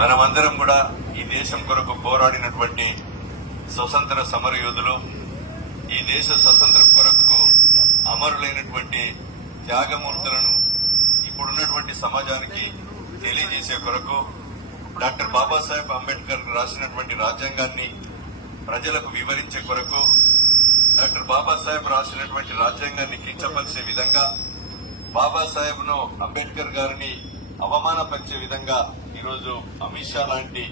మనమందరం కూడా ఈ దేశం కొరకు పోరాడినటువంటి స్వతంత్ర సమర యోధులు, ఈ దేశ స్వతంత్రం కొరకు అమరులైనటువంటి త్యాగమూర్తులను ఇప్పుడున్నటువంటి సమాజానికి తెలియజేసే కొరకు డాక్టర్ బాబాసాహెబ్ అంబేద్కర్ రాసినటువంటి రాజ్యాంగాన్ని ప్రజలకు వివరించే కొరకు, డాక్టర్ బాబాసాహెబ్ రాసినటువంటి రాజ్యాంగాన్ని కించపరిచే విధంగా, బాబాసాహెబ్ ను అంబేద్కర్ గారిని అవమానపరిచే విధంగా ఈరోజు అమిత్ షా లాంటి,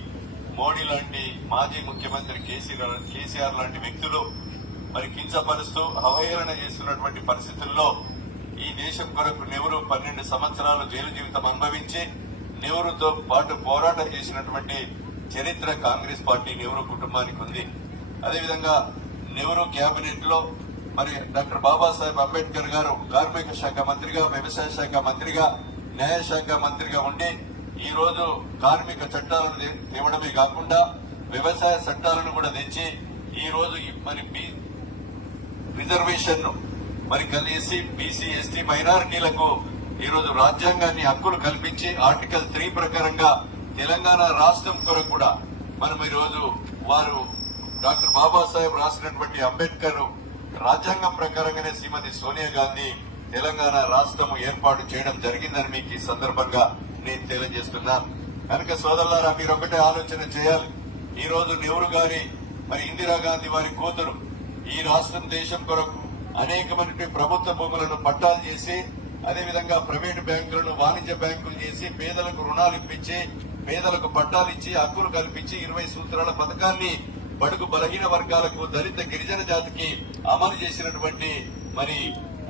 మోడీ లాంటి, మాజీ ముఖ్యమంత్రి కేసీఆర్ లాంటి వ్యక్తులు మరి కించపరుస్తూ అవహేళన చేస్తున్నటువంటి పరిస్థితుల్లో ఈ దేశం కొరకు నెహ్రూ 12 సంవత్సరాలు జైలు జీవితం అనుభవించి నెహ్రూతో పాటు పోరాటం చేసినటువంటి చరిత్ర కాంగ్రెస్ పార్టీ నెహ్రూ కుటుంబానికి ఉంది. అదేవిధంగా నెహ్రూ కేబినెట్ లో మరి డాక్టర్ బాబాసాహెబ్ అంబేద్కర్ గారు కార్మిక శాఖ మంత్రిగా, వ్యవసాయ శాఖ మంత్రిగా, న్యాయశాఖ మంత్రిగా ఉండి ఈ రోజు కార్మిక చట్టాలను తేవడమే కాకుండా వ్యవసాయ చట్టాలను కూడా తెచ్చి ఈ రోజు మరి రిజర్వేషన్ మరి కలిసి బీసీ, ఎస్టీ, మైనారిటీలకు ఈ రోజు రాజ్యాంగాన్ని హక్కులు కల్పించి ఆర్టికల్ 3 ప్రకారంగా తెలంగాణ రాష్ట్రం కొరకు కూడా మనం ఈ రోజు వారు డాక్టర్ బాబాసాహెబ్ రాసినటువంటి అంబేద్కర్ రాజ్యాంగం ప్రకారంగానే శ్రీమతి సోనియా గాంధీ తెలంగాణ రాష్ట్రం ఏర్పాటు చేయడం జరిగిందని మీకు ఈ సందర్భంగా నేను తెలియజేస్తున్నాను. కనుక సోదరులారా, మీరు ఒకటే ఆలోచన చేయాలి. ఈ రోజు నెహ్రూ గారి మరి ఇందిరాగాంధీ వారి కూతురు ఈ రాష్ట్రం దేశం కొరకు అనేకమైన ప్రభుత్వ భూములను పట్టాలు చేసి, అదేవిధంగా ప్రైవేటు బ్యాంకులను వాణిజ్య బ్యాంకులు చేసి పేదలకు రుణాలు ఇప్పించి, పేదలకు పట్టాలు ఇచ్చి, హక్కులు కల్పించి 20 సూత్రాల పథకాన్ని బడుగు బలహీన వర్గాలకు, దళిత గిరిజన జాతికి అమలు చేసినటువంటి మరి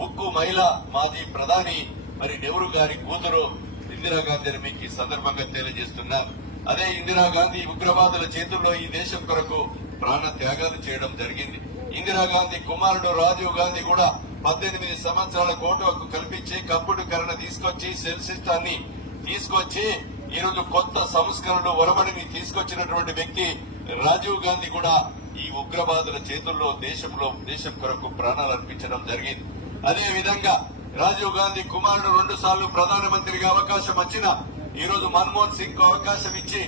ఉక్కు మహిళ మాజీ ప్రధాని మరి నెహ్రూ గారి కూతురు ఇందిరాగాంధీ అని మీకు ఈ సందర్భంగా తెలియజేస్తున్నాను. అదే ఇందిరాగాంధీ ఉగ్రవాదుల చేతుల్లో ఈ దేశం కొరకు ప్రాణ త్యాగాలు చేయడం జరిగింది. ఇందిరాగాంధీ కుమారుడు రాజీవ్ గాంధీ కూడా 18 సంవత్సరాల కోర్టు హక్కు కల్పించి కంప్యూటర్కరణ తీసుకొచ్చి సెల్ సిస్టాన్ని తీసుకొచ్చి ఈరోజు కొత్త సంస్కరణలు ఒరబడిని తీసుకొచ్చినటువంటి వ్యక్తి రాజీవ్ గాంధీ కూడా ఈ ఉగ్రవాదుల చేతుల్లో దేశం కొరకు ప్రాణాలు అర్పించడం జరిగింది. అదే విధంగా రాజీవ్ గాంధీ కుమారుడు 2 సార్లు ప్రధానమంత్రిగా అవకాశం వచ్చినా ఈ రోజు మన్మోహన్ సింగ్ కు అవకాశం ఇచ్చి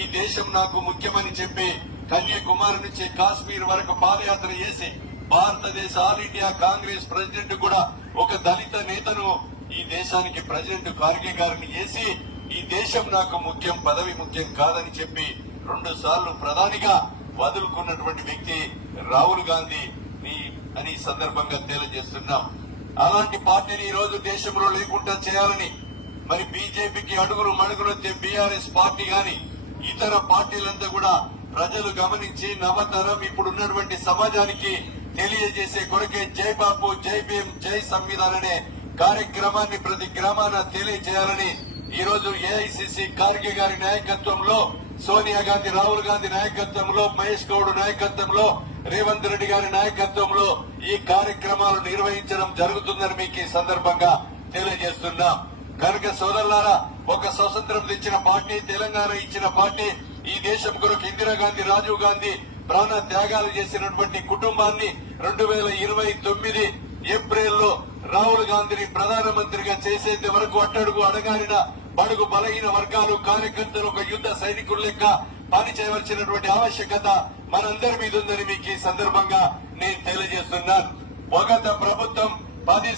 ఈ దేశం నాకు ముఖ్యమని చెప్పి కన్యాకుమారి నుంచి కాశ్మీర్ వరకు పాదయాత్ర చేసి భారతదేశ ఆల్ ఇండియా కాంగ్రెస్ ప్రెసిడెంట్ కూడా ఒక దళిత నేతను ఈ దేశానికి ప్రెసిడెంట్ ఖార్గే గారిని చేసి ఈ దేశం నాకు ముఖ్యం, పదవి ముఖ్యం కాదని చెప్పి 2 సార్లు ప్రధానిగా వదులుకున్నటువంటి వ్యక్తి రాహుల్ గాంధీ అని సందర్భంగా తెలియజేస్తున్నాం. అలాంటి పార్టీని ఈ రోజు దేశంలో లేకుండా చేయాలని మరి బీజేపీకి అడుగులు మడుగులొచ్చే బీఆర్ఎస్ పార్టీ గాని ఇతర పార్టీలంతా కూడా ప్రజలు గమనించి నవతరం ఇప్పుడున్నటువంటి సమాజానికి తెలియజేసే కొరకే జై బాపు, జై భీమ్, జై సంవిధాన్ అనే కార్యక్రమాన్ని ప్రతి గ్రామాన తెలియజేయాలని ఈ రోజు ఏఐసిసి ఖార్గే గారి నాయకత్వంలో, సోనియా గాంధీ, రాహుల్ గాంధీ నాయకత్వంలో, మహేష్ గౌడ్ నాయకత్వంలో, రేవంత్ రెడ్డి గారి నాయకత్వంలో ఈ కార్యక్రమాలు నిర్వహించడం జరుగుతుందని మీకు ఈ సందర్భంగా తెలియజేస్తున్నాం. కనుక సోదరులారా, ఒక స్వతంత్రం తెచ్చిన పార్టీ, తెలంగాణ ఇచ్చిన పార్టీ, ఈ దేశం కొరకు ఇందిరాగాంధీ, రాజీవ్ గాంధీ ప్రాణ త్యాగాలు చేసినటువంటి కుటుంబాన్ని 2029 ఏప్రిల్లో రాహుల్ గాంధీని ప్రధానమంత్రిగా చేసేంత వరకు అట్టడుగు అడగారిన బడుగు బలహీన వర్గాలు, కార్యకర్తలు ఒక యుద్ధ సైనికుల లెక్క పని చేయవలసినటువంటి ఆవశ్యకత మనందరి మీద ఉందని మీకు ఈ సందర్భంగా నేను తెలియజేస్తున్నాను. ఒక ప్రభుత్వం 10